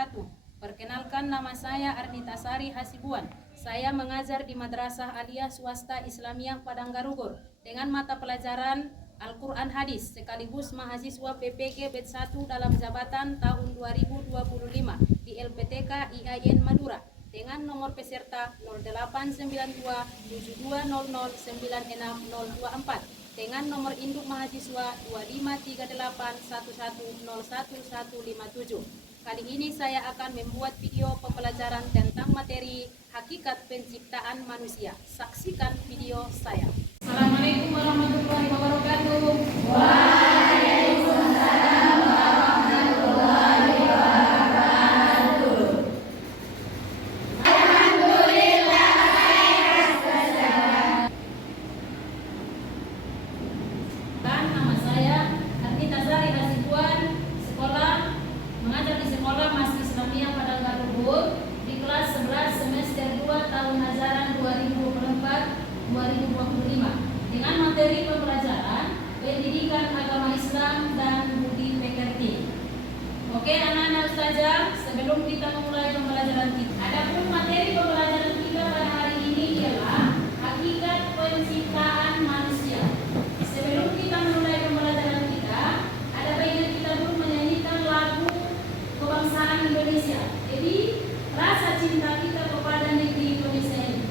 wabarakatuh. Perkenalkan, nama saya Arnita Sari Hasibuan. Saya mengajar di Madrasah Aliyah Swasta Islamiyah Padang Garugor dengan mata pelajaran Al-Quran Hadis sekaligus mahasiswa PPG Bet 1 dalam jabatan tahun 2025 di LPTK IAIN Madura dengan nomor peserta 089272009624 dengan nomor induk mahasiswa 253811011157. Kali ini saya akan membuat video pembelajaran tentang materi hakikat penciptaan manusia. Saksikan video saya. Assalamualaikum warahmatullahi wabarakatuh. Waalaikumsalam warahmatullahi wabarakatuh. Alhamdulillah. Nama saya Arnita Sari Hasibuan, mengajar di sekolah Masjid Islamiyah Padang Garugor di kelas 11 semester 2 tahun ajaran 2024-2025 dengan materi pembelajaran pendidikan agama Islam dan budi pekerti. Oke anak-anak ustazah, sebelum kita memulai pembelajaran kita, adapun materi pembelajaran kita pada hari ini ialah hakikat penciptaan manusia. Sebelum kita memulai pembelajaran kita, ada baiknya kita dulu menyanyikan lagu kebangsaan Indonesia. Jadi rasa cinta kita kepada negeri Indonesia ini.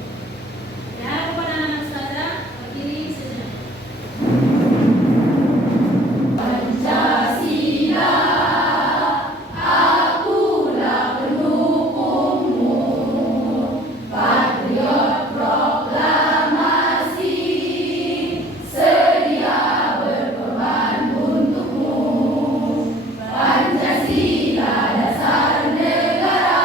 Ya, kepada anak ustazah berdiri sejenak. Pancasila, akulah pendukungmu, patriot proklamasi, sedia berkorban untukmu. Pancasila dasar negara,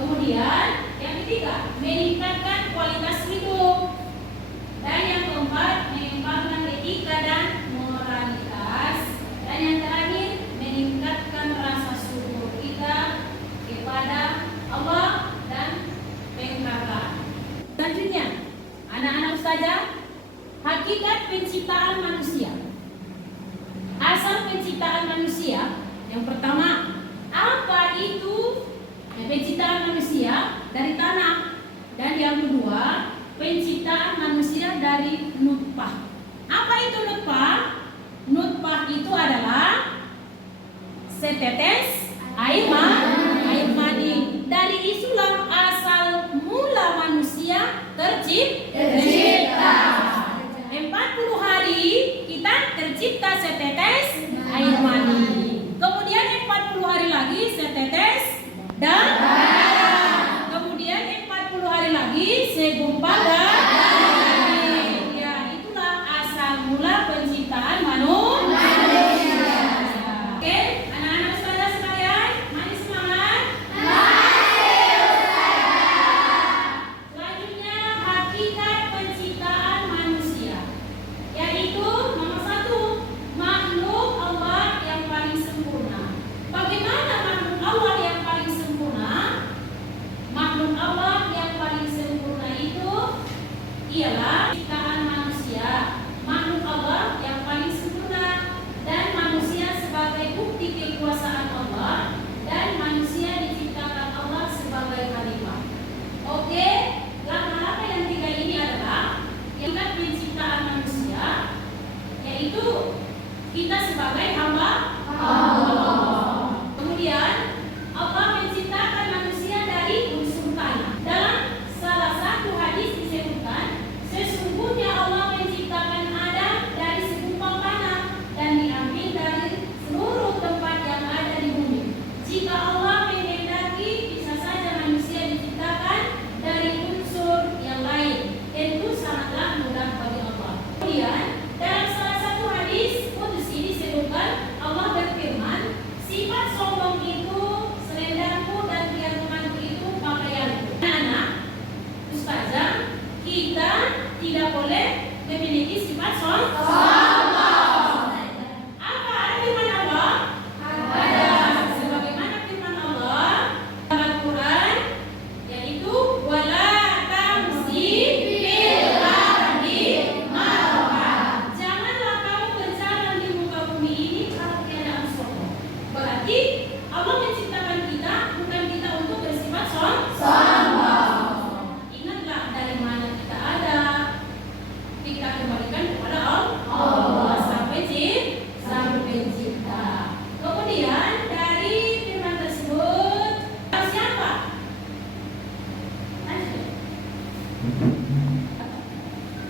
Kemudian yang ketiga, meningkatkan kualitas hidup. Dan yang keempat, mengembangkan etika dan moralitas. Dan yang terakhir, meningkatkan rasa syukur kita kepada Allah dan PKK. Selanjutnya, anak-anak ustazah, hakikat penciptaan manusia. Asal penciptaan manusia, yang pertama, apa itu penciptaan manusia dari tanah? Dan yang kedua, penciptaan manusia dari nutfah. Apa itu nutfah? Nutfah itu adalah setetes air mani. Dari itulah asal mula manusia tercipta. 40 hari kita tercipta setetes air mani. Kemudian 40 hari lagi setetes darah. Kemudian 40 hari lagi segumpal daging. Ya, itulah asal mula penciptaan manusia. Oke, anak-anak ustazah sekalian, mari semangat. Selanjutnya, hakikat penciptaan manusia, yaitu nomor 1, makhluk Allah yang paling sempurna. Bagaimana makhluk Allah yang paling sempurna? Makhluk Allah yang paling sempurna itu ialah ciptaan manusia. Makhluk Allah yang paling sempurna, dan manusia sebagai bukti kekuasaan Allah, dan manusia diciptakan Allah sebagai khalifah. Oke, langkah-langkah yang 3 ini adalah hakikat penciptaan manusia, yaitu kita sebagai hamba Allah. Kemudian Allah menciptakan manusia dari unsur tanah. Dalam salah satu hadis disebutkan, sesungguhnya Allah menciptakan Adam dari segumpal tanah dan diambil dari seluruh tempat yang ada di bumi. Jika Allah menghendaki, bisa saja manusia diciptakan dari unsur yang lain. Tentu sangatlah mudah bagi Allah. Kemudian dalam salah satu hadis qudsi disebutkan, Allah berfirman, sifat sombong itu selendangku dan pianumanku itu pakaianku. Anak-anak ustazah, kita tidak boleh memiliki sifat sombong. Apa arti firman Allah? Ada. Sebagaimana firman Allah dalam Al-Quran, yaitu wala tamsi fil ardi marha. Janganlah kamu berjalan di muka bumi ini dalam keadaan sombong. Berarti Allah menciptakan kita bukan kita untuk bersifat sombong. Ingatlah dari mana kita ada. Kita kembalikan kepada Allah sampai pencipta. Kemudian dari firman tersebut, siapa?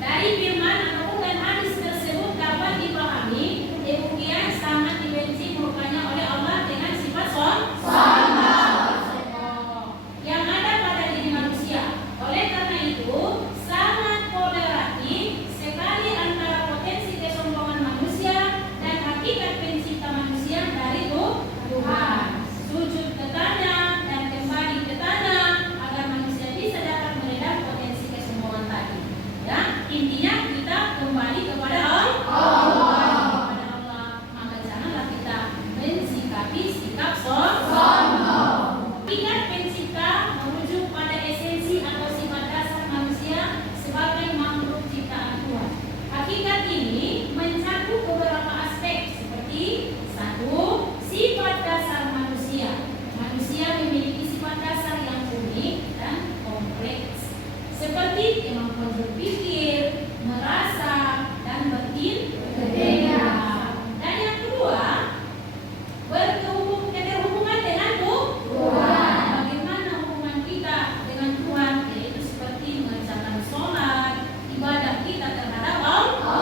Dari firman ataupun dan hadis tersebut dapat dipahami demikian sangat dibenci murkanya oleh Allah dengan sifat sombong yang ada pada diri manusia. Oleh karena itu sangat korelatif sekali antara potensi kesombongan manusia dan hakikat pencipta manusia dari Tuhan. Sujud ke tanah dan kembali ke tanah agar manusia bisa dapat meredam potensi kesombongan tadi. Ya, intinya kita kembali kepada Allah. Maka janganlah kita mensikapi sikap sombong. Hakikat pencipta merujuk pada esensi atau sifat dasar manusia sebagai makhluk ciptaan Tuhan. Hakikat ini mencakup beberapa aspek seperti 1. Sifat dasar manusia. Manusia memiliki sifat dasar yang unik dan kompleks, seperti kemampuan berpikir, merasa, dan bertindak. Dan yang kedua, keterhubungan dengan Tuhan. Bagaimana hubungan kita dengan Tuhan, yaitu seperti mengerjakan sholat, ibadah kita terhadap Allah.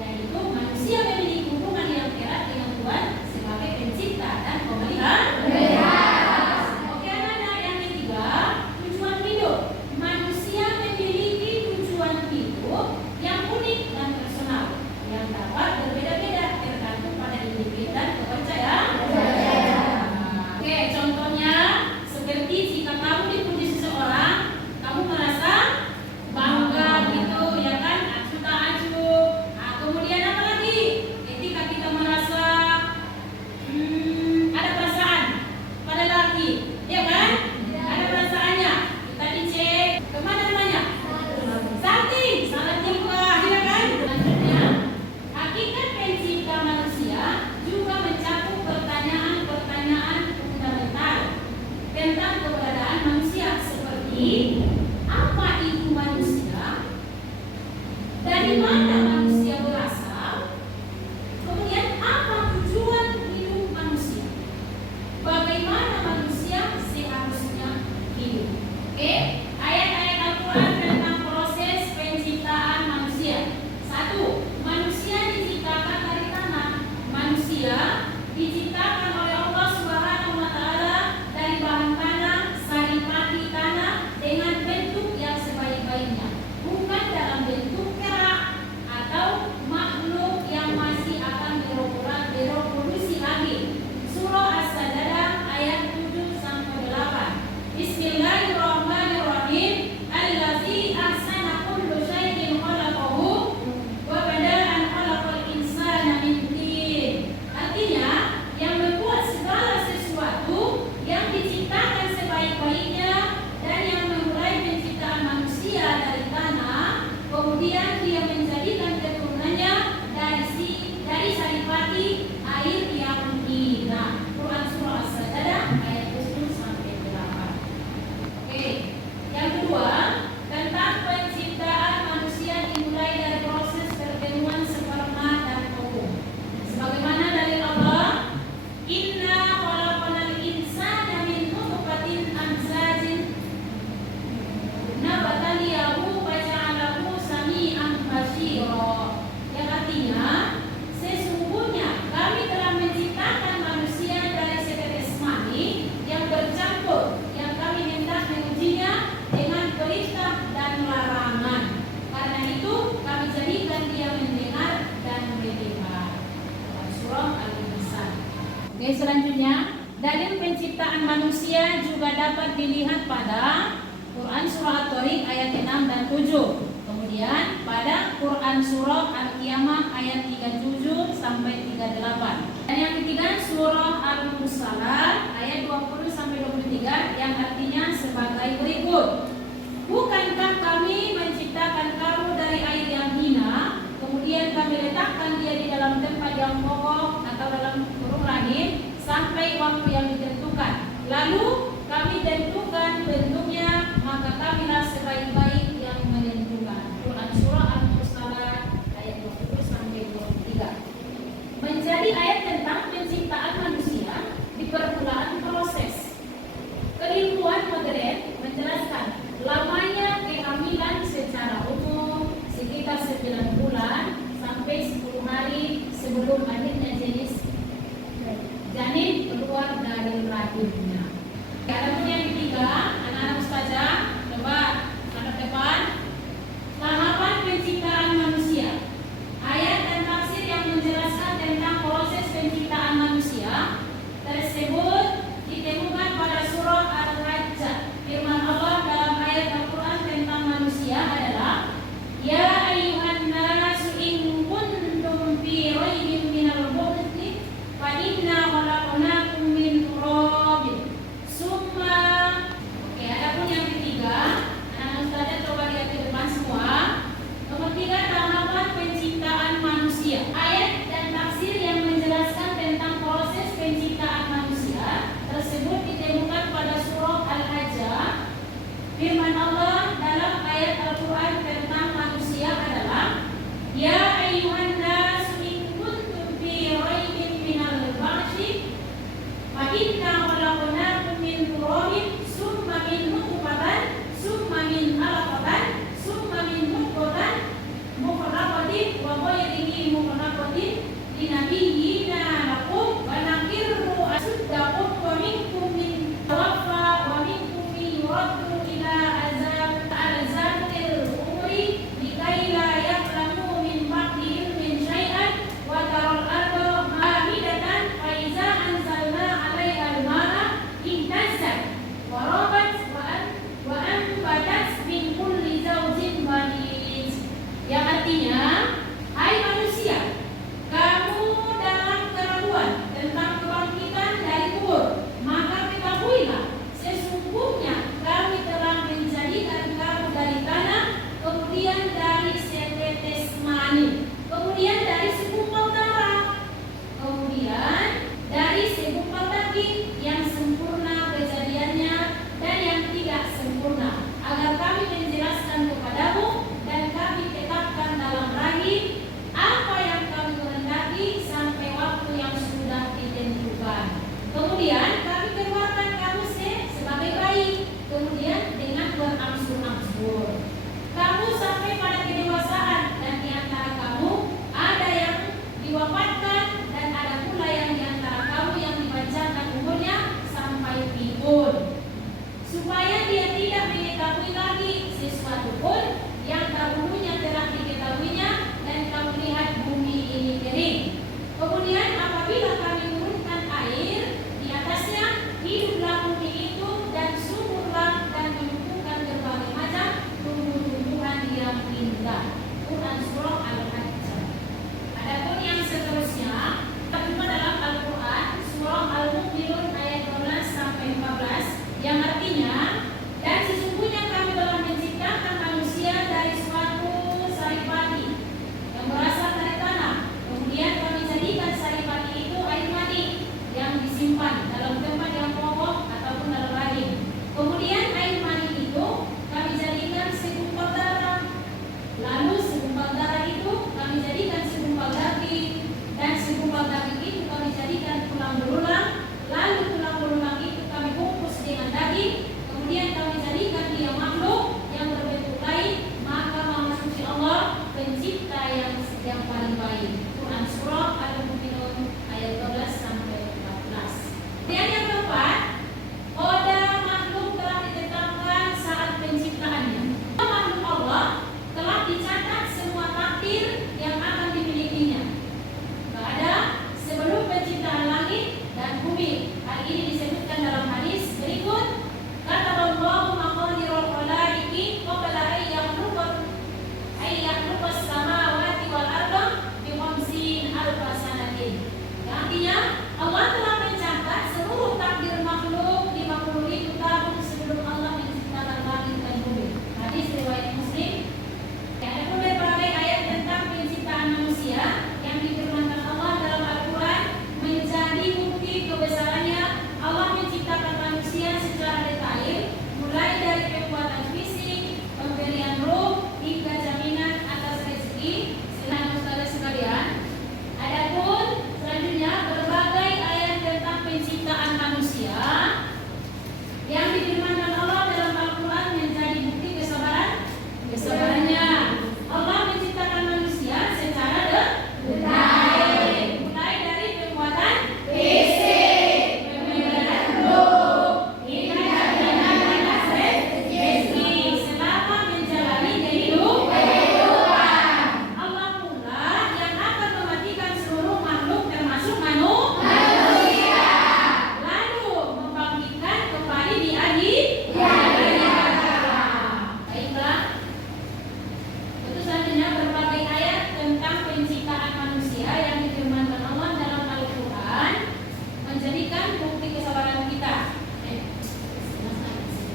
Yaitu manusia memiliki hubungan yang erat dengan Tuhan sebagai pencipta dan pemelihara. Oke, anak-anak, yang ketiga, tujuan hidup. Manusia memiliki Kemudian dia menjadikan keturunannya dari saripati air yang hina. Quran surah As-Sajdah ayat 7 sampai 8. Oke. Yang kedua, tentang penciptaan manusia dimulai dari proses pertemuan sperma dan ovum. Sebagaimana dalil Allah, Inna khalaqnal insana min nutfatin amzajin nabtaliyahu faja'alahu sami'an basyira. Yang artinya, sesungguhnya kami telah menciptakan manusia dari setetes mani yang bercampur, yang kami hendak mengujinya dengan perintah dan larangan. Karena itu kami jadikan dia mendengar dan mendengar. Surah Al-Insan. Oke, selanjutnya dalil penciptaan manusia juga dapat dilihat pada Quran surah At-Tariq ayat 6 dan 7. Kemudian pada Quran surah Al-Qiyamah ayat 37 sampai 38. Dan yang ketiga surah Al-Mursalat ayat 20 sampai 23 yang artinya sebagai berikut. Bukankah kami menciptakan kamu dari air yang hina, kemudian kami letakkan dia di dalam tempat yang kokoh atau dalam kurung rahim sampai waktu yang ditentukan. Lalu kami tentukan bentuknya, maka kamilah sebaik-baik yang menentukan. Quran surah Al-Mursalat ayat 20 sampai 23. Menjadi ayat tentang penciptaan manusia di permulaan proses. Keilmuan modern menjelaskan lamanya kehamilan secara umum sekitar 9 bulan sampai 10 hari sebelum akhirnya janin keluar dari rahimnya. Adapun yang ketiga, anak-anak ustazah, coba anda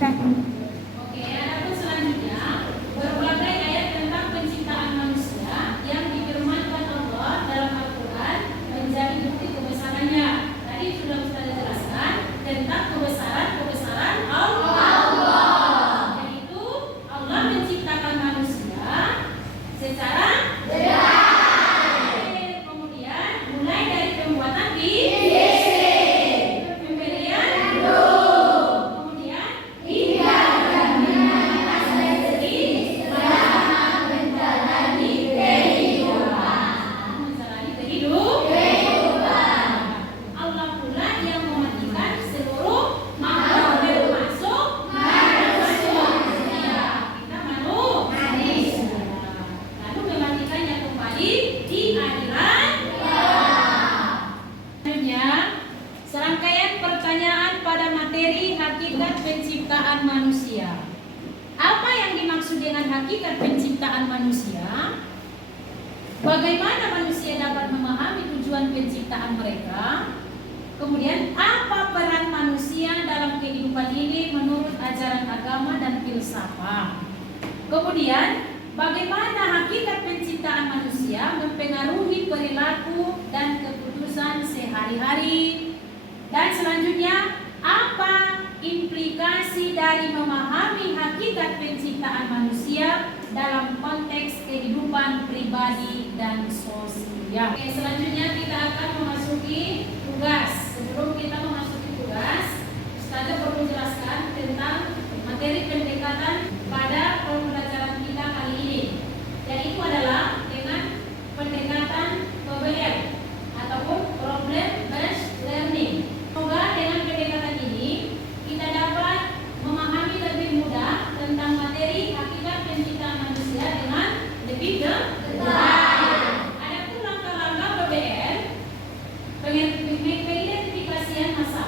Oke, adapun selanjutnya berbagai ayat tentang penciptaan manusia yang difirmankan Allah dalam Al-Quran menjadi bukti kebesarannya. Tadi sudah Ustaz jelaskan tentang kebesaran Allah. Yaitu Allah menciptakan manusia secara kemudian mulai dari pembuatan pemberian kemudian menjalani kehidupan. Allah pula yang mematikan seluruh makhluk termasuk manusia. Kita manusia. Lalu mematikannya kembali di akhirat. Selanjutnya, serangkaian pertanyaan pada materi hakikat penciptaan manusia. Apa yang dimaksud dengan hakikat penciptaan manusia? Bagaimana manusia dapat memahami tujuan penciptaan mereka? Kemudian, apa peran manusia dalam kehidupan ini menurut ajaran agama dan filsafat? Kemudian, bagaimana hakikat penciptaan manusia mempengaruhi perilaku dan keputusan sehari-hari? Dan selanjutnya, apa implikasi dari memahami hakikat penciptaan manusia dalam konteks kehidupan pribadi dan sosial? Oke, selanjutnya kita akan memasuki tugas. Sebelum kita memasuki tugas, Ustazah perlu jelaskan tentang materi pendekatan pada pembelajaran kita kali ini, yaitu adalah dengan pendekatan PBL ataupun problem based learning. Semoga dengan pendekatan ini kita dapat memahami lebih mudah tentang materi hakikat penciptaan manusia dengan lebih detail. Adapun langkah-langkah PBL, pengidentifikasian masalah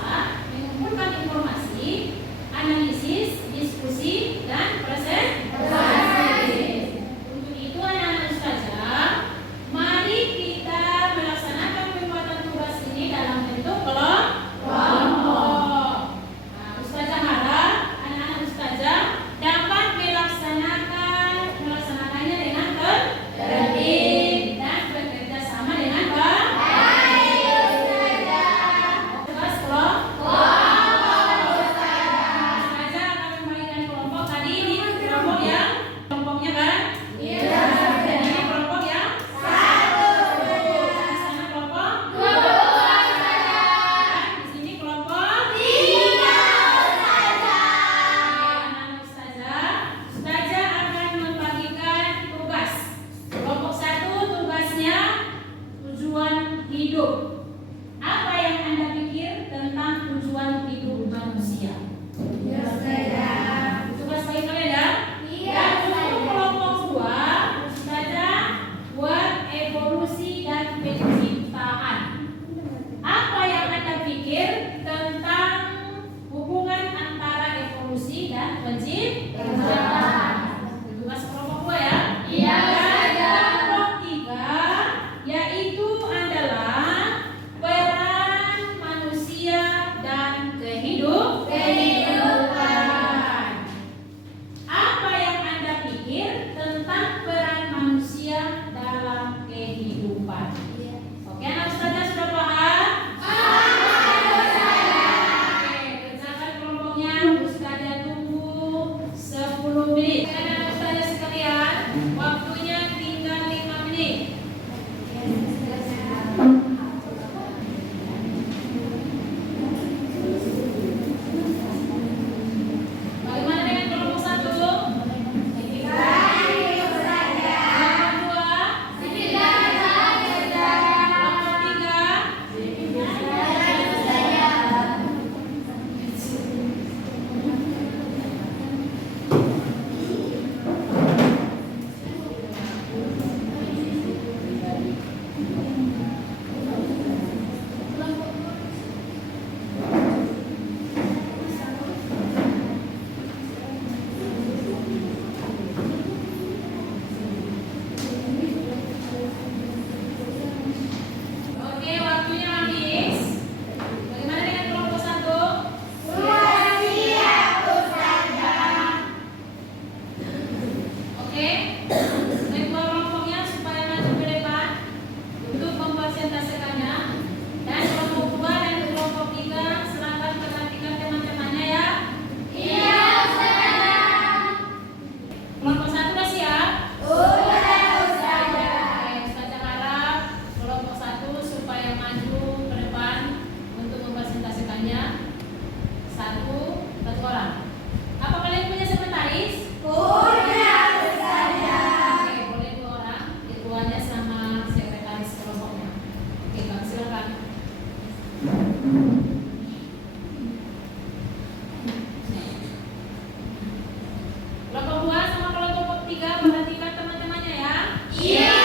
Kelompok 2 sama kelompok 3 perhatikan teman-temannya ya. Iya.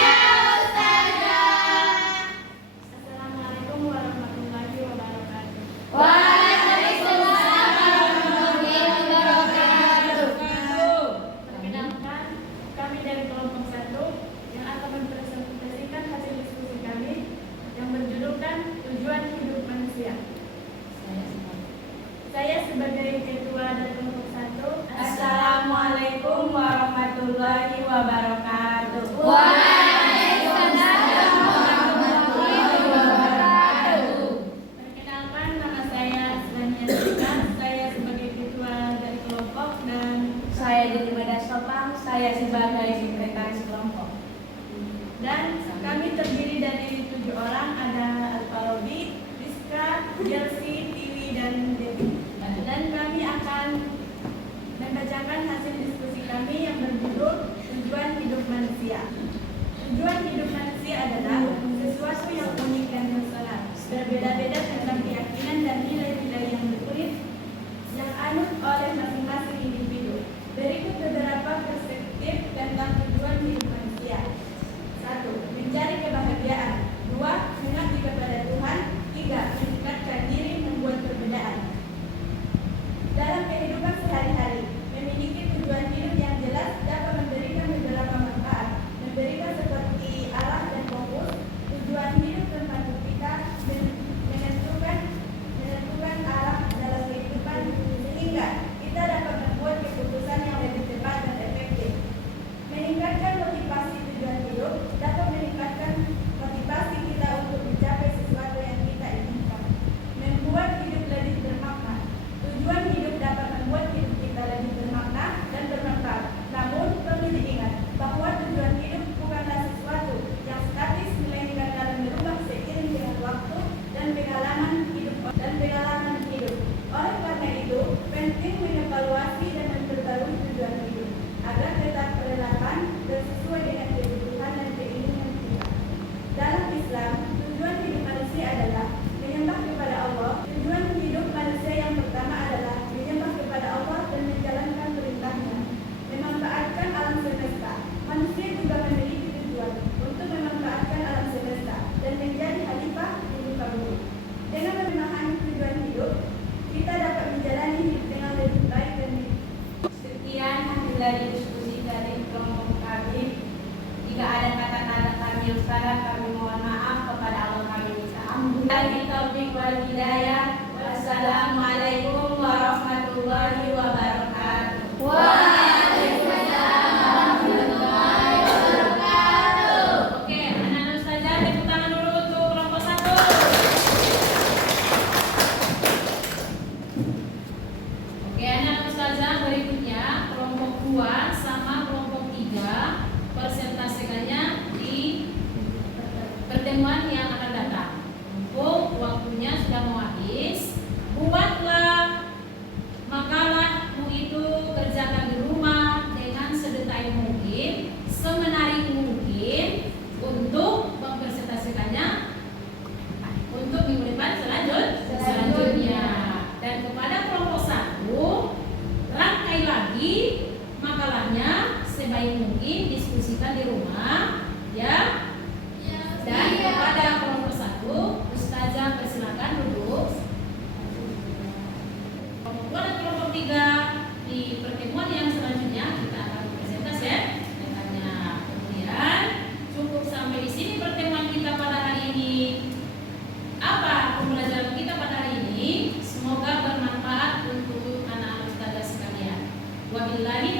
Assalamualaikum warahmatullahi wabarakatuh. Waalaikumsalam warahmatullahi wabarakatuh. Perkenalkan, kami dari kelompok 1 yang akan mempresentasikan hasil diskusi kami yang berjudulkan Tujuan Hidup Manusia. Saya sebagai ketua dari kelompok 1. Assalamualaikum warahmatullahi wabarakatuh. Perkenalkan, nama saya Asrania Sika. Saya sebagai ketua dari kelompok dan Saya Dini Sopang, saya sebagai sekretaris kelompok. dan kami terdiri dari 7 orang, ada Alfarobi, Rizka, Jelsi, Tiwi, dan Dewi. Dan kami akan membacakan hasil diskusi kami yang berjudul Tujuan Hidup Manusia. Tujuan hidup manusia adalah sesuatu yang unik dan personal, berbeda-beda tentang keyakinan dan nilai-nilai yang berkulit yang anut oleh masing-masing individu. Berikut beberapa perspektif tentang tujuan hidup manusia. 1. Mencari kebahagiaan. 2. Mengabdi kepada Tuhan. 3. Meningkatkan diri membuat perbedaan. Dalam kehidupan sehari-hari, memiliki tujuan hidup yang jelas dapat memberikan beberapa manfaat. Memberikan seperti arah dan fokus. Tujuan hidup membantu kita menentukan arah dalam kehidupan sehingga kita dapat membuat keputusan yang lebih tepat dan efektif. Meningkatkan motivasi. Tujuan hidup dapat meningkatkan motivasi kita untuk mencapai sesuatu yang kita inginkan. Membuat hidup lebih bermakna. Tujuan hidup dapat membuat hidup kita lebih bermakna dan bermanfaat. Namun perlu diingat bahwa tujuan hidup bukanlah sesuatu yang statis, melainkan dalam berubah seiring dengan waktu dan pengalaman hidup. Oleh karena itu, penting mengevaluasi dan memperbarui tujuan hidup agar tetap relevan dan sesuai dengan kebutuhan dan keinginan kita. Dalam Islam, tujuan hidup manusia adalah menyembah kepada Allah. Tujuan hidup manusia yang pertama adalah menyembah kepada Allah dan menjalankan perintahnya, memanfaatkan alam semesta. Manusia juga memiliki tujuan untuk memanfaatkan alam semesta dan menjadi khalifah di muka bumi. Dengan memahami tujuan hidup, kita dapat menjalani hidup dengan lebih baik dan lebih. Sekian hasil dari diskusi dari kelompok kami. Jika ada kata-kata kami yang salah, kami mohon maaf kepada Allah kami minta ampun. Taufiq wal hidayah. Wassalamualaikum warahmatullahi wabarakatuh. Oke, anak-anak ustazah tepuk tangan dulu untuk kelompok 1. Oke, anak-anak ustazah berikutnya kelompok 2 sama kelompok 3 presentasikannya di pertemuan yang akan datang. Mumpung waktunya sudah mau habis, buatlah makalahmu itu, kerjakan di rumah dengan sedetail mungkin, semenarik mungkin untuk mempresentasikannya untuk minggu depan selanjutnya. Dan kepada kelompok 1, rangkai lagi makalahnya sebaik mungkin, diskusikan di rumah ya. Dan kepada kelompok 1, ustazah persilakan duduk. Kelompok 2 dan kelompok 3 di pertemuan yang selanjutnya kita akan presentasi ya. Kemudian cukup sampai di sini pertemuan kita pada hari ini. Apa pembelajaran kita pada hari ini? Semoga bermanfaat untuk anak-anak ustazah sekalian. Wabillahi